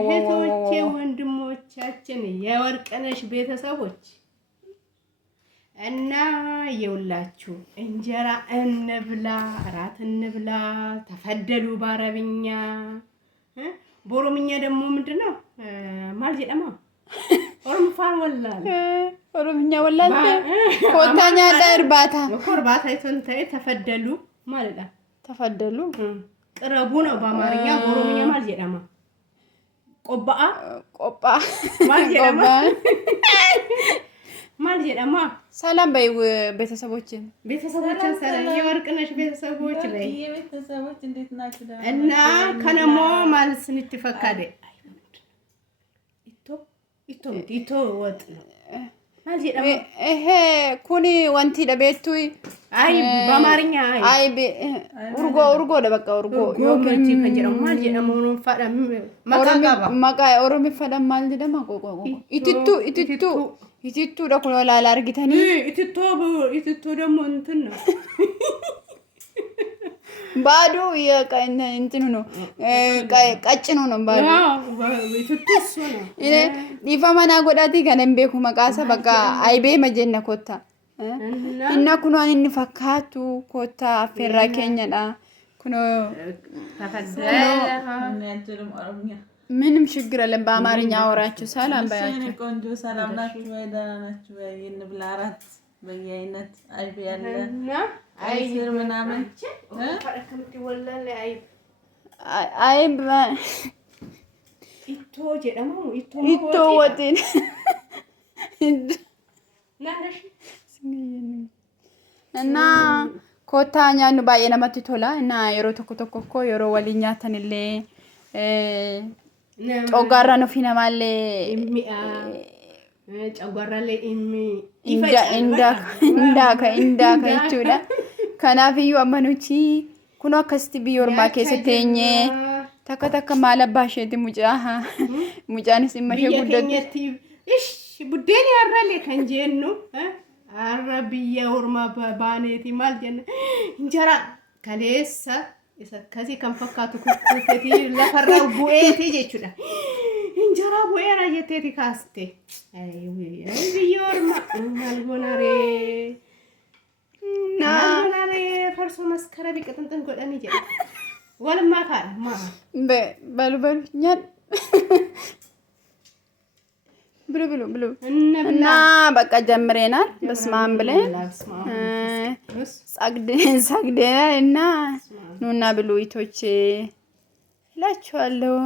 እህቶቼ ወንድሞቻችን የወርቅነሽ ቤተሰቦች እና የውላችሁ እንጀራ እንብላ እራት እንብላ ተፈደሉ በአረብኛ በኦሮምኛ ደግሞ ምንድነው ማልጀደማ ኦሮምኛ ወላል ኮታኛ ዳርባታ ኮርባታ ይተንታይ ተፈደሉ ማለት ነው ተፈደሉ ቅረቡ ነው በአማርኛ በኦሮምኛ ማልጀደማ ቆባ ማልጀደማ ሰላም በይ ቤተሰቦችን ሰላም የወርቅነሽ ቤተሰቦች ላይ ቤተሰቦች እንዴት ናችሁ እና ከነሞ ማለት ንትፈካደ ኢቶ ወጥ ማልጀደማ ይሄ ኩኒ ወንቲ ደቤቱ አይ በአማርኛ አይ ኡርጎ ደበቃ ኡርጎ ጎመቺ ከጀራው ማልጀደማ ነው ፈዳም ማቃ ኦሮሚ ፈዳም ማልጀደማ ቆቆ ኢቲቱ ደኩሎ ላላርግተኒ ኢቲቶ ደግሞ እንትን ነው ባዶ እንትን ነው ቀጭኑ ነው ባዶ ኢቲቶ እሱ ነው ይፈማና ጎዳቲ ከነምቤኩ መቃሰ በቃ አይቤ መጀነ ኮታ እና ኩኖን እንፈካቱ ኮታ አፈራ ከኛዳ ኩኖ ተፈደለ ምንም ችግር የለም በአማርኛ አወራችሁ ሰላም ባያችሁ ቆንጆ ሰላም ናችሁ ወይ ደህና ናችሁ ወይ እንብላ አራት በየአይነት አይብ ያለ አይስር ምናምን ፈረከምት ወላለ አይብ ኢቶ ጀደሙ ኢቶ ወጥን ናነሽ እና ኮታኛ ነው ባየ ነመት ቶላ እና የሮ ተኮ የሮ ወልኛ ተንለ ጮጋራ ነው ፊነማለ ጮጋራ ላይ ኢንዳ ከይቹዳ ከናፍዩ አመኑቺ ኩኖ ከስቲ ቢዮርማ ከሰተኘ ተከተከ ማለባሸት ሙጫንስ ይመሸ ጉደት እሺ ቡዴን ያራለ ከንጀኑ አረብየ ወርማ ባኔቲ ማልጀነ እንጀራ ከሌሳ ከዚህ ከንፈካቱ ኩኩቴቲ ለፈራው ቡኤቲ ጀቹዳ እንጀራ ቡኤራ የቴቲ ካስቴ አይ ቢዮርማ ማልጎናሬ ናናሬ ፈርሶ መስከረም ይቀጥንጥን ጎዳኒ ጀ ወልማ ካል ማ በሉኛል ብሉ እና በቃ ጀምሬናል በስማም ብለን ሰግደናል እና ኑና ብሉ ኢቶቼ እላችኋለሁ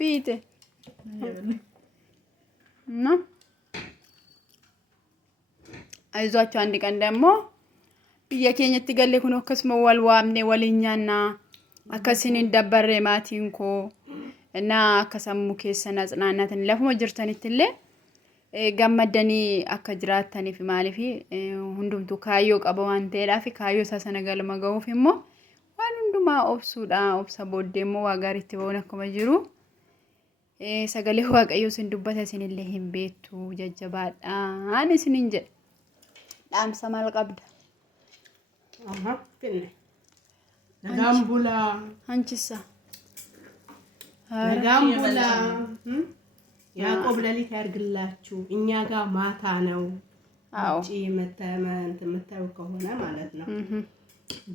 ቢት እና አይዟችሁ አንድ ቀን ደግሞ በየኬኘት ገለ ኩኖ ከስመ ወልዋምኔ ወልኛና አከሲን ደበረ ማቲንኮ እና ከሰሙ ከሰና ጽናናትን ለፈሞ ጅርተንትለ ገመደኒ አከጅራተኒ ፍማለፊ ሁንዱምቱ ካዮ ቀበዋን ተላፊ ካዮ ሰሰነገል መገውፍሞ ዋንዱማ ኦብሱዳ ኦብሳ ቦዴሞ ዋጋሪት በሆነ ከመጅሩ ሰገሌ ዋቀዩ ስንዱበተ ሲንለ ሂምቤቱ ጀጀባዳ አንስን እንጀ ዳም ሰማል ቀብዳ አሃ ፍነ ነጋምቡላ አንቺሳ ነጋምቡላ ያዕቆብ ለሊት ያርግላችሁ እኛ ጋር ማታ ነው እጪ መተመንተው ከሆነ ማለት ነው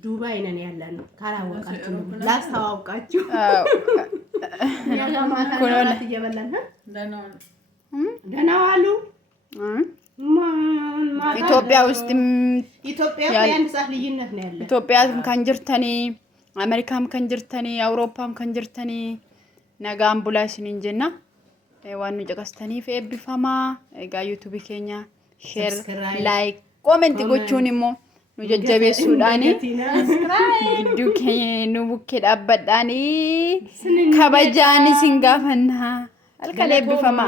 ዱባይ ነን ያለነው ካላወቃችሁ ላስተዋውቃችሁ እኛ ጋር ማታ ነው እየበላን ደህና ዋሉ ኢትዮጵያ ውስጥ የአንድ ሰዓት ልዩነት ነው ያለው ኢትዮጵያም ከንጅርተኒ አሜሪካም ከንጅርተኒ አውሮፓም ከንጅርተኒ ነጋም ቡላሽን እንጀና ዋኑ ጨቀስተኒ ፈብፋማ ጋ ዩቲዩብ ኬኛ ሼር ላይክ ኮሜንት ጎቹንሞ ኑጀጀቤ ሱዳኒ ግዱ ከኑ ቡኬ ዳበዳኒ ከበጃኒ ሲንጋፈና አልከለ ብፋማ